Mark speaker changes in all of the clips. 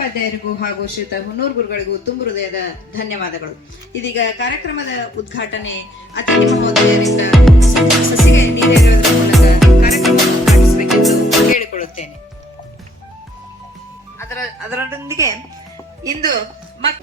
Speaker 1: ಮುಖ್ಯೋಪಾಧ್ಯಾಯರಿಗೂ ಹಾಗೂ ಶ್ರೀತ ಹುನ್ನೂರ್ ಗುರುಗಳಿಗೂ ತುಂಬು ಹೃದಯದ ಧನ್ಯವಾದಗಳು. ಇದೀಗ ಕಾರ್ಯಕ್ರಮದ ಉದ್ಘಾಟನೆ ಅತಿಥಿ ಮಹೋದಯರಿಂದ ಸಸಿಗೆ ನೀರೇರುವುದರ ಮೂಲಕ ಕಾರ್ಯಕ್ರಮವನ್ನು ಉದ್ಘಾಟಿಸಬೇಕೆಂದು ಕೇಳಿಕೊಳ್ಳುತ್ತೇನೆ. ಅದರ ಅದರೊಂದಿಗೆ ಇಂದು ಮಕ್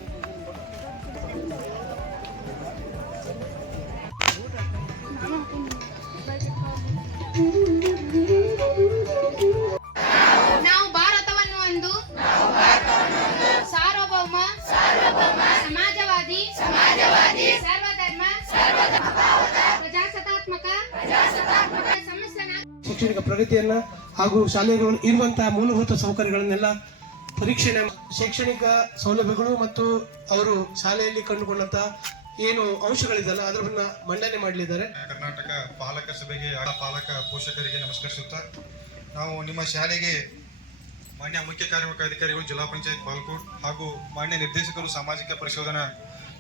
Speaker 2: ಶೈಕ್ಷಣಿಕ ಪ್ರಗತಿಯನ್ನ ಹಾಗೂ ಶಾಲೆಗಳು ಇರುವಂತಹ ಮೂಲಭೂತ ಸೌಕರ್ಯಗಳನ್ನೆಲ್ಲ ಪರೀಕ್ಷಣೆ ಶೈಕ್ಷಣಿಕ ಸೌಲಭ್ಯಗಳು ಮತ್ತು ಅವರು ಶಾಲೆಯಲ್ಲಿ ಕಂಡುಕೊಂಡಂತ ಏನು ಅಂಶಗಳಿದೆಯಲ್ಲ ಅದರನ್ನ ಮಂಡನೆ ಮಾಡಲಿದ್ದಾರೆ.
Speaker 3: ಕರ್ನಾಟಕ ಪಾಲಕ ಸಭೆಗೆ ಪಾಲಕ ಪೋಷಕರಿಗೆ ನಮಸ್ಕರಿಸುತ್ತಾ ನಾವು ನಿಮ್ಮ ಶಾಲೆಗೆ ಮಾನ್ಯ ಮುಖ್ಯ ಕಾರ್ಯನಿರ್ವಹಣಾಧಿಕಾರಿಗಳು ಜಿಲ್ಲಾ ಪಂಚಾಯತ್ ಬಾಲ್ಕೋಟ್ ಹಾಗೂ ಮಾನ್ಯ ನಿರ್ದೇಶಕರು ಸಾಮಾಜಿಕ ಪರಿಶೋಧನಾ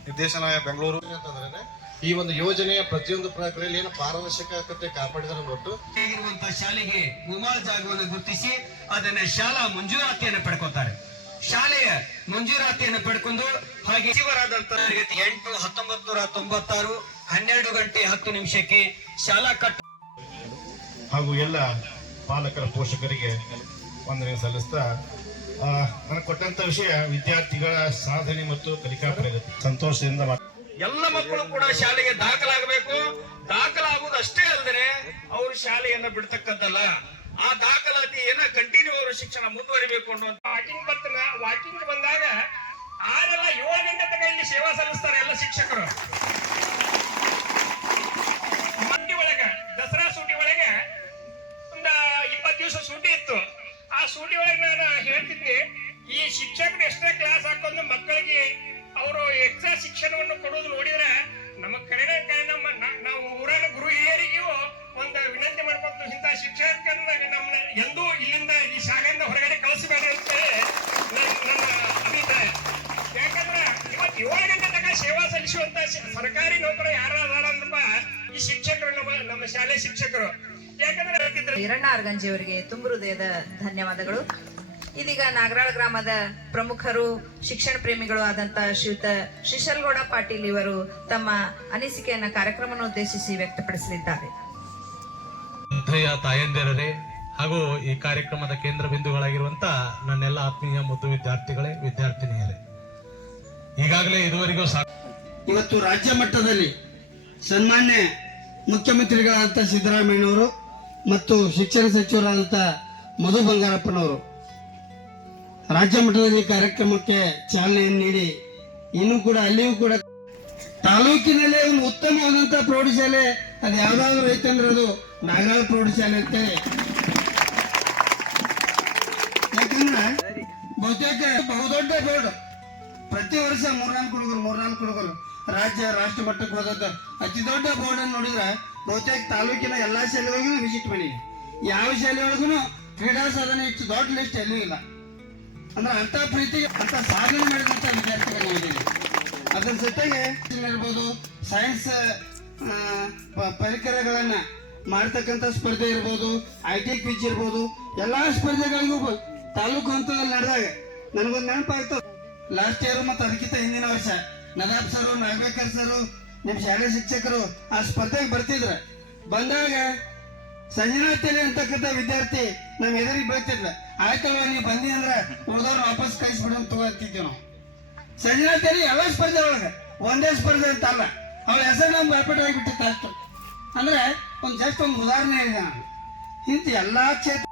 Speaker 3: ನಿರ್ದೇಶನಾಲಯ ಬೆಂಗಳೂರು.
Speaker 4: ಅಂತಂದ್ರೆ ಈ ಒಂದು ಯೋಜನೆಯ ಪ್ರತಿಯೊಂದು ಪ್ರಕ್ರಿಯೆಯಲ್ಲಿ ಏನು ಪಾರದರ್ಶಕತೆ ಕಾಪಾಡಿದರೆ ಒಟ್ಟು
Speaker 5: ಇರುವಂತಹ ಶಾಲೆಗೆ ಉಮಾಲ್ ಜಾಗವನ್ನು ಗುರುತಿಸಿ ಅದನ್ನ ಶಾಲಾ ಮಂಜೂರಾತಿಯನ್ನು ಪಡ್ಕೋತಾರೆ. ಶಾಲೆಯ ಮಂಜೂರಾತಿಯನ್ನು ಪಡ್ಕೊಂಡು ಹಾಗೆ ಸಚಿವರಾದಂತಹ ಎಂಟು ಹತ್ತೊಂಬತ್ತು ನೂರ ತೊಂಬತ್ತಾರು ಹನ್ನೆರಡು ಗಂಟೆ ಹತ್ತು ನಿಮಿಷಕ್ಕೆ ಶಾಲಾ ಕಟ್ಟ
Speaker 4: ಹಾಗೂ ಎಲ್ಲ ಪಾಲಕರ ಪೋಷಕರಿಗೆ ವಂದನೆ ಸಲ್ಲಿಸ್ತಾ ಆ, ನನಗೆ ಕೊಟ್ಟಂತ ವಿಷಯ ವಿದ್ಯಾರ್ಥಿಗಳ ಸಾಧನೆ ಮತ್ತು ಕಲಿಕಾ ಪ್ರಗತಿ. ಸಂತೋಷದಿಂದ
Speaker 5: ಎಲ್ಲ ಮಕ್ಕಳು ಕೂಡ ಶಾಲೆಗೆ ದಾಖಲಾಗಬೇಕು. ದಾಖಲಾಗುವುದು ಅಷ್ಟೇ ಅಲ್ಲದೆ ಅವರು ಶಾಲೆಯನ್ನ ಬಿಡ್ತಕ್ಕಂತಲ್ಲ. ಆ ದಾಖಲಾತಿಯನ್ನ ಕಂಟಿನ್ಯೂ ಅವರು ಶಿಕ್ಷಣ ಮುಂದುವರಿಬೇಕು ಅನ್ನುವಂತ ವಾಕಿಂಗ್ ಬರ್ತಾರ ವಾಕಿಂಗ್ ಬಂದಾಗ ಆರೆಲ್ಲ ಯುವ ಗಂಟೆ ಇಲ್ಲಿ ಸೇವಾ ಸಲ್ಲಿಸ್ತಾರೆ ಎಲ್ಲ ಶಿಕ್ಷಕರು. ಶಿಕ್ಷಣವನ್ನು ಕೊಡೋದು ನೋಡಿದ್ರೆ ನಮ್ಮ ಕನ್ನಡ ಕ- ನಮ್ಮ ನಾವು ಊರನ ಗುರು ಹಿರಿಯರಿಗೂ ಒಂದು ವಿನಂತಿ ಮಾಡ್ಕೊಂಡು ಇಂಥ ಶಿಕ್ಷಕರನ್ನ ನಮ್ಮ ಎಂದೂ ಇಲ್ಲಿಂದ ಈ ಶಾಲೆಯಿಂದ ಹೊರಗಡೆ ಕಳಿಸಬೇಡಿ ಅಂತ ನನ್ನ ಅಭಿಪ್ರಾಯ. ಯಾಕಂದ್ರೆ ಇವತ್ತು ಏಳು ಗಂಟೆ ತನಕ ಸೇವಾ ಸಲ್ಲಿಸುವಂತ ಸರ್ಕಾರಿ ನೌಕರ ಯಾರಪ್ಪ ಈ ಶಿಕ್ಷಕರು ನಮ್ಮ ನಮ್ಮ ಶಾಲೆ ಶಿಕ್ಷಕರು. ಯಾಕಂದ್ರೆ
Speaker 1: ಈರಣ್ಣ ಅರ್ಗಂಜಿ ಅವರಿಗೆ ತುಂಬ ಹೃದಯದ ಧನ್ಯವಾದಗಳು. ಇದೀಗ ನಾಗರಾಳ ಗ್ರಾಮದ ಪ್ರಮುಖರು ಶಿಕ್ಷಣ ಪ್ರೇಮಿಗಳು ಆದಂತಹ ಶ್ರೀಯುತ ಶಿಶಲ್ಗೌಡ ಪಾಟೀಲ್ ಇವರು ತಮ್ಮ ಅನಿಸಿಕೆಯನ್ನ ಕಾರ್ಯಕ್ರಮವನ್ನು ಉದ್ದೇಶಿಸಿ ವ್ಯಕ್ತಪಡಿಸಲಿದ್ದಾರೆ.
Speaker 6: ತಾಯಂದಿರರೇ ಹಾಗೂ ಈ ಕಾರ್ಯಕ್ರಮದ ಕೇಂದ್ರ ಬಿಂದುಗಳಾಗಿರುವಂತ ನನ್ನೆಲ್ಲ ಆತ್ಮೀಯ ಮತ್ತು ವಿದ್ಯಾರ್ಥಿಗಳೇ ವಿದ್ಯಾರ್ಥಿನಿಯರೇ. ಈಗಾಗಲೇ ಇದುವರೆಗೂ ಸಾಕು
Speaker 7: ಇವತ್ತು ರಾಜ್ಯ ಮಟ್ಟದಲ್ಲಿ ಸನ್ಮಾನ್ಯ ಮುಖ್ಯಮಂತ್ರಿಗಳಾದಂಥ ಸಿದ್ದರಾಮಯ್ಯನವರು ಮತ್ತು ಶಿಕ್ಷಣ ಸಚಿವರಾದಂಥ ಮಧು ಬಂಗಾರಪ್ಪನವರು ರಾಜ್ಯ ಮಟ್ಟದಲ್ಲಿ ಕಾರ್ಯಕ್ರಮಕ್ಕೆ ಚಾಲನೆಯನ್ನು ನೀಡಿ ಇನ್ನೂ ಕೂಡ ಅಲ್ಲಿಯೂ ಕೂಡ ತಾಲೂಕಿನಲ್ಲೇ ಒಂದು ಉತ್ತಮವಾದಂತಹ ಪ್ರೌಢಶಾಲೆ ಅದು ಯಾವ್ದಾದ್ರು ಐತಂದ್ರೆ ಅದು ನಾಗರಾಳ ಪ್ರೌಢಶಾಲೆ ಅಂತೇಳಿ. ಯಾಕಂದ್ರೆ ಬಹುತೇಕ ಬಹುದೊಡ್ಡ ಬೋರ್ಡ್. ಪ್ರತಿ ವರ್ಷ ಮೂರ್ನಾಲ್ಕು ಹುಡುಗರು ಮೂರ್ನಾಲ್ಕು ಹುಡುಗರು ರಾಜ್ಯ, ರಾಷ್ಟ್ರ ಮಟ್ಟಕ್ಕೆ ಹೋದದ್ದು ಅತಿ ದೊಡ್ಡ ಬೋರ್ಡ್ ಅನ್ನು ನೋಡಿದ್ರೆ ಬಹುತೇಕ ತಾಲೂಕಿನ ಎಲ್ಲಾ ಶಾಲೆಗಳಿಗೂ ವಿಸಿಟ್ ಮಾಡಿ ಯಾವ ಶಾಲೆ ಒಳಗೂ ಕ್ರೀಡಾ ಸಾಧನೆ ಇಷ್ಟು ದೊಡ್ಡ ಲಿಸ್ಟ್ ಎಲ್ಲೂ ಇಲ್ಲ. ಅಂದ್ರೆ ಅಂತ ಪ್ರೀತಿ ಅಂತ ಸಾಧನೆ ಮಾಡಿದಂತ ವಿದ್ಯಾರ್ಥಿಗಳು ಇದ್ದೀವಿ ಅದ್ರ ಜೊತೆಗೆ ಇರ್ಬೋದು ಸೈನ್ಸ್ ಪರಿಕರಗಳನ್ನ ಮಾಡ್ತಕ್ಕಂಥ ಸ್ಪರ್ಧೆ ಇರ್ಬೋದು ಐ ಟಿ ಕ್ವಿಜ್ ಇರ್ಬೋದು, ಎಲ್ಲಾ ಸ್ಪರ್ಧೆಗಳಿಗೂ ತಾಲೂಕು ಹಂತದಲ್ಲಿ ನಡೆದಾಗ ನನಗೊಂದು ನೆನಪಾಯ್ತು. ಲಾಸ್ಟ್ ಇಯರ್ ಮತ್ತು ಅದಕ್ಕಿಂತ ಹಿಂದಿನ ವರ್ಷ ನದಾಬ್ ಸರ್, ನಾಗಬೇಕರ್ ಸರ್ ನಿಮ್ಮ ಶಾಲೆ ಶಿಕ್ಷಕರು ಆ ಸ್ಪರ್ಧೆಗೆ ಬರ್ತಿದ್ರೆ. ಬಂದಾಗ ಸಂಜನಾ ತೆಲೆ ಅಂತಕ್ಕಂಥ ವಿದ್ಯಾರ್ಥಿ ನಮ್ ಎದುರಿಗೆ ಬೀಳ್ತಿದ್ಲ. ಆಯ್ತಲ್ವ ನೀವು ಬಂದಿ ಅಂದ್ರೆ ಉಳಿದವ್ರು ವಾಪಸ್ ಕಳಿಸ್ಬಿಡು ತಗೋತಿದ್ವಿ ನಾವು. ಸಂಜನಾ ತೆಲಿ ಎಲ್ಲ ಸ್ಪರ್ಧೆ ಒಳಗೆ, ಒಂದೇ ಸ್ಪರ್ಧೆ ಅಂತ ಅಲ್ಲ. ಅವಳ ಹೆಸರು ನಮ್ಗೆ ಭಯಪಟ್ಟ ಆಗಿಬಿಟ್ಟಿತ್ತು ಅಷ್ಟು. ಅಂದ್ರೆ ಒಂದು ಜಸ್ಟ್ ಒಂದು ಉದಾಹರಣೆ ಇದೆ ನಾನು. ಇಂತ ಎಲ್ಲಾ ಕ್ಷೇತ್ರ